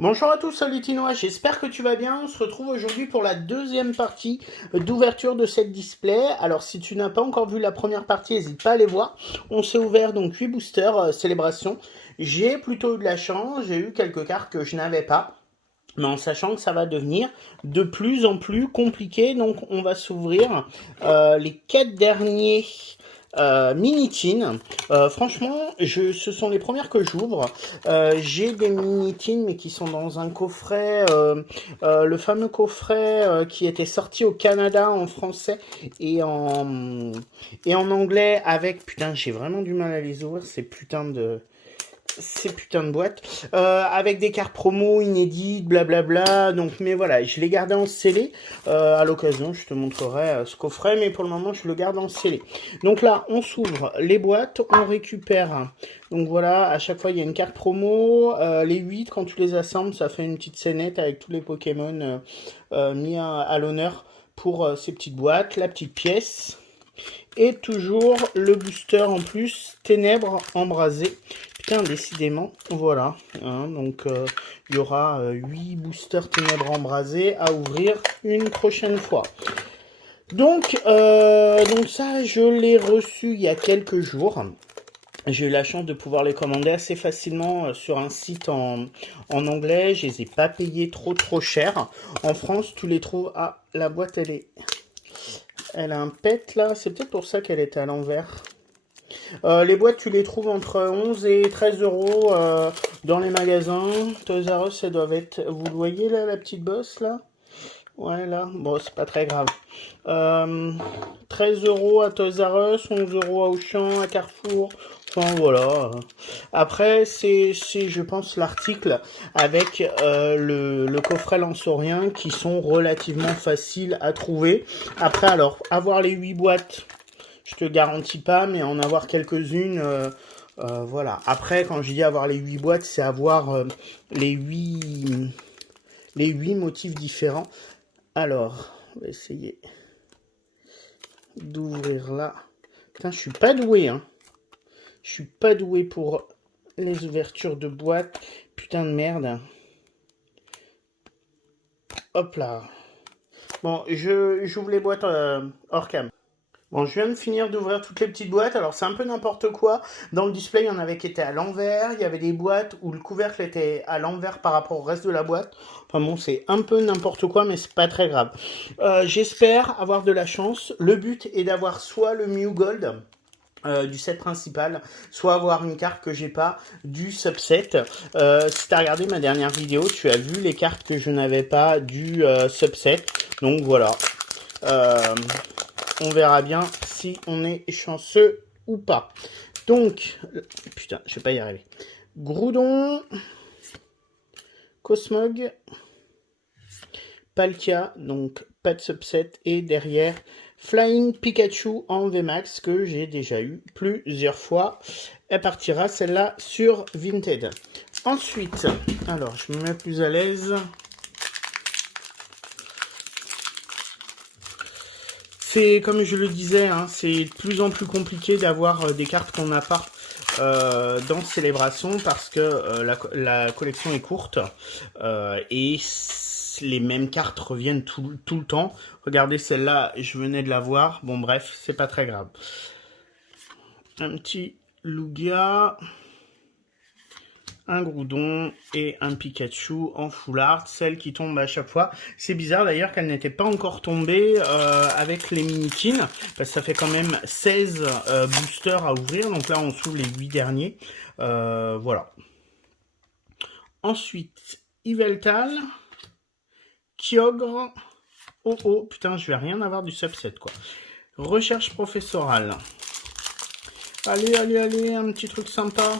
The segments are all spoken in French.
Bonjour à tous, salut Tinoa, j'espère que tu vas bien. On se retrouve aujourd'hui pour la deuxième partie d'ouverture de cette display. Alors si tu n'as pas encore vu la première partie, n'hésite pas à aller voir. On s'est ouvert donc 8 boosters célébration. J'ai plutôt eu de la chance, j'ai eu quelques cartes que je n'avais pas. Mais en sachant que ça va devenir de plus en plus compliqué, donc on va s'ouvrir les 4 derniers mini-tins. Franchement, ce sont les premières que j'ouvre. J'ai des mini-tins, mais qui sont dans un coffret, le fameux coffret qui était sorti au Canada en français et en anglais avec... Putain, j'ai vraiment du mal à les ouvrir, ces putains de boîtes, avec des cartes promo inédites, blablabla. Donc, mais voilà, je les gardais en scellé. À l'occasion, je te montrerai ce coffret, mais pour le moment, je le garde en scellé. Donc là, on s'ouvre les boîtes, on récupère. Donc voilà, à chaque fois, il y a une carte promo. Les 8, quand tu les assembles, ça fait une petite scénette avec tous les Pokémon mis à l'honneur pour ces petites boîtes. La petite pièce. Et toujours le booster en plus, Ténèbres embrasées. Putain, décidément, voilà. Hein, donc, il y aura 8 boosters Ténèbres embrasées à ouvrir une prochaine fois. Donc ça, je l'ai reçu il y a quelques jours. J'ai eu la chance de pouvoir les commander assez facilement sur un site en anglais. Je les ai pas payés trop cher. En France, tu les trouves... Ah, la boîte, elle a un pet là. C'est peut-être pour ça qu'elle est à l'envers. Les boîtes, tu les trouves entre 11 et 13 euros dans les magasins. Toys R Us, elles doivent être... Vous le voyez là, la petite bosse là? Ouais, là. Bon, c'est pas très grave. 13 euros à Toys R Us, 11 euros à Auchan, à Carrefour. Enfin, voilà. Après, c'est je pense, l'article avec le coffret Lansorien qui sont relativement faciles à trouver. Après, alors, avoir les 8 boîtes... Je te garantis pas, mais en avoir quelques-unes, voilà. Après, quand je dis avoir les 8 boîtes, c'est avoir les 8 motifs différents. Alors, on va essayer d'ouvrir là. Putain, je suis pas doué, hein. Je suis pas doué pour les ouvertures de boîtes. Putain de merde. Hop là. Bon, j'ouvre les boîtes hors cam. Bon, je viens de finir d'ouvrir toutes les petites boîtes. Alors, c'est un peu n'importe quoi. Dans le display, il y en avait qui étaient à l'envers. Il y avait des boîtes où le couvercle était à l'envers par rapport au reste de la boîte. Enfin bon, c'est un peu n'importe quoi, mais c'est pas très grave. J'espère avoir de la chance. Le but est d'avoir soit le Mew Gold, du set principal, soit avoir une carte que j'ai pas du subset. Si tu as regardé ma dernière vidéo, tu as vu les cartes que je n'avais pas du subset. Donc voilà. On verra bien si on est chanceux ou pas. Donc, putain, je vais pas y arriver. Groudon, Cosmog, Palkia, donc pas de subset, et derrière Flying Pikachu en VMAX que j'ai déjà eu plusieurs fois. Elle partira celle-là sur Vinted. Ensuite, alors je me mets plus à l'aise. C'est comme je le disais, hein, c'est de plus en plus compliqué d'avoir des cartes qu'on n'a pas dans Célébration parce que la collection est courte et les mêmes cartes reviennent tout le temps. Regardez celle-là, je venais de la voir. Bon bref, c'est pas très grave. Un petit Lugia, un Groudon et un Pikachu en full art, celle qui tombe à chaque fois. C'est bizarre d'ailleurs qu'elle n'était pas encore tombée avec les mini-tins, parce que ça fait quand même 16 boosters à ouvrir, donc là on s'ouvre les 8 derniers. Voilà. Ensuite, Yveltal, Kyogre, oh, putain, je vais rien avoir du subset quoi. Recherche professorale. Allez, un petit truc sympa.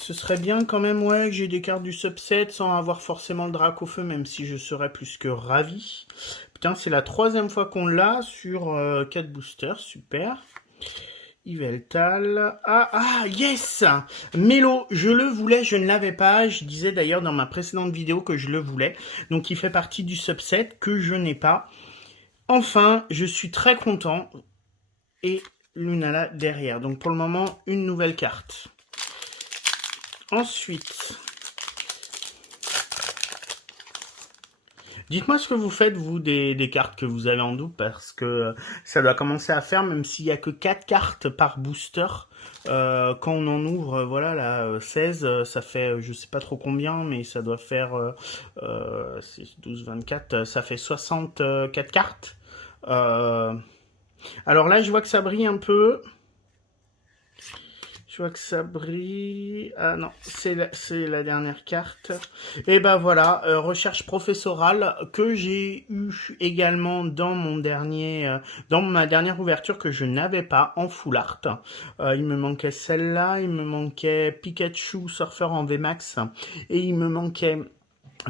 Ce serait bien quand même, ouais, que j'ai des cartes du subset sans avoir forcément le Dracofeu, même si je serais plus que ravi. Putain, c'est la 3e fois qu'on l'a sur 4 boosters, super. Yveltal. Yes! Mélo, je le voulais, je ne l'avais pas. Je disais d'ailleurs dans ma précédente vidéo que je le voulais. Donc il fait partie du subset que je n'ai pas. Enfin, je suis très content. Et Lunala derrière. Donc pour le moment, une nouvelle carte. Ensuite, Dites-moi ce que vous faites, vous, des cartes que vous avez en double, parce que ça doit commencer à faire, même s'il y a que 4 cartes par booster. Quand on en ouvre, voilà, là, 16, ça fait, je sais pas trop combien, mais ça doit faire 6, 12, 24, ça fait 64 cartes. Euh, alors là, je vois que ça brille un peu. Je vois que ça brille. Ah non, c'est la dernière carte. Et ben voilà, recherche professorale que j'ai eu également dans mon dernier, dans ma dernière ouverture que je n'avais pas en full art. Il me manquait celle-là, il me manquait Pikachu Surfer en VMAX et il me manquait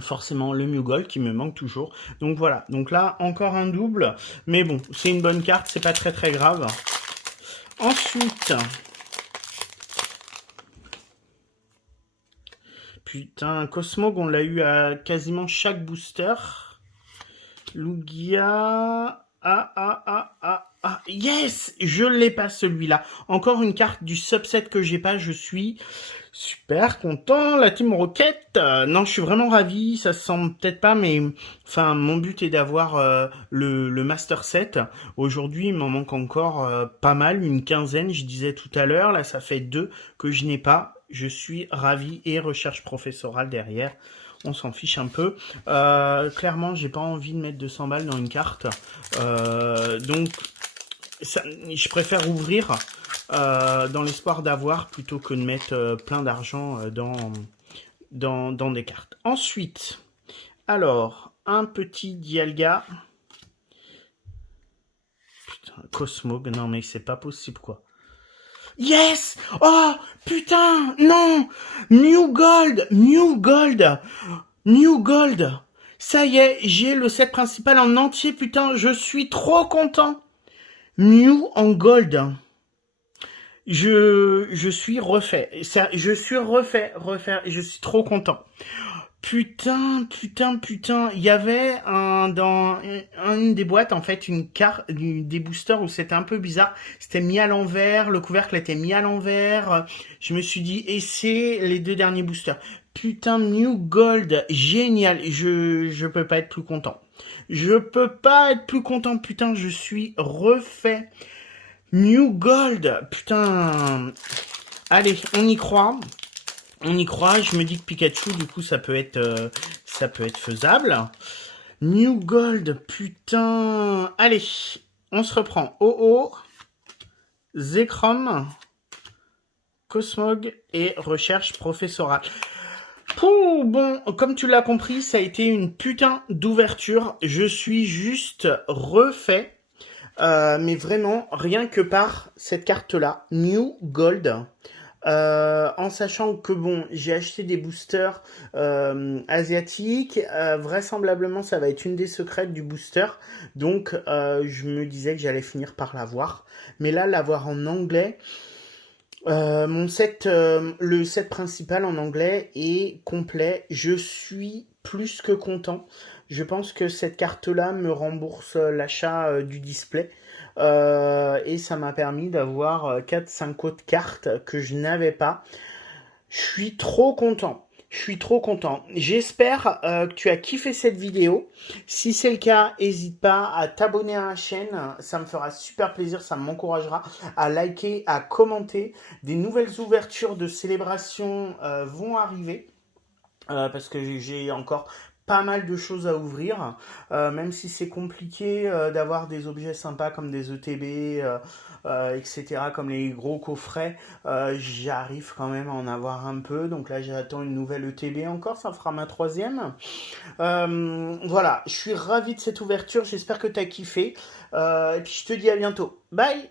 forcément le Mew Gold qui me manque toujours. Donc voilà, donc là encore un double, mais bon, c'est une bonne carte, c'est pas très très grave. Ensuite, putain, Cosmog, on l'a eu à quasiment chaque booster. Lugia. Yes! Je l'ai pas celui-là. Encore une carte du subset que j'ai pas. Je suis super content. La Team Rocket. Non, je suis vraiment ravi. Ça se sent peut-être pas, mais enfin, mon but est d'avoir le Master Set. Aujourd'hui, il m'en manque encore pas mal, une quinzaine, je disais tout à l'heure. Là, ça fait 2 que je n'ai pas. Je suis ravi et recherche professorale derrière. On s'en fiche un peu. Clairement, j'ai pas envie de mettre 200 balles dans une carte. Donc, ça, je préfère ouvrir dans l'espoir d'avoir plutôt que de mettre plein d'argent dans des cartes. Ensuite, alors, un petit Dialga. Putain, Cosmog, non mais c'est pas possible quoi. Yes! Oh, putain, non! New Gold! New Gold! New Gold! Ça y est, j'ai le set principal en entier, putain, je suis trop content! New en Gold. Je suis refait. Ça, je suis refait, je suis trop content. Putain, il y avait dans une des boîtes, en fait, une carte, des boosters où c'était un peu bizarre. C'était mis à l'envers, le couvercle était mis à l'envers. Je me suis dit, et c'est les 2 derniers boosters. Putain, New Gold, génial. Je peux pas être plus content. Je peux pas être plus content, putain, je suis refait. New Gold, putain. Allez, on y croit. On y croit, je me dis que Pikachu, du coup, ça peut être faisable. New Gold, putain. Allez, on se reprend. Oh, Zekrom, Cosmog et recherche professorale. Pouh, bon, comme tu l'as compris, ça a été une putain d'ouverture. Je suis juste refait. Mais vraiment, rien que par cette carte-là, New Gold. En sachant que bon, j'ai acheté des boosters asiatiques, vraisemblablement ça va être une des secrètes du booster, donc je me disais que j'allais finir par l'avoir, mais là l'avoir en anglais, mon set, le set principal en anglais est complet, je suis plus que content. Je pense que cette carte-là me rembourse l'achat du display. Et ça m'a permis d'avoir 4-5 autres cartes que je n'avais pas. Je suis trop content. Je suis trop content. J'espère que tu as kiffé cette vidéo. Si c'est le cas, n'hésite pas à t'abonner à la chaîne. Ça me fera super plaisir. Ça m'encouragera à liker, à commenter. Des nouvelles ouvertures de célébration vont arriver. Parce que j'ai encore pas mal de choses à ouvrir, même si c'est compliqué d'avoir des objets sympas comme des ETB, etc., comme les gros coffrets, j'arrive quand même à en avoir un peu, donc là j'attends une nouvelle ETB encore, ça fera ma 3e. Voilà, je suis ravi de cette ouverture, j'espère que tu as kiffé, et puis je te dis à bientôt, bye.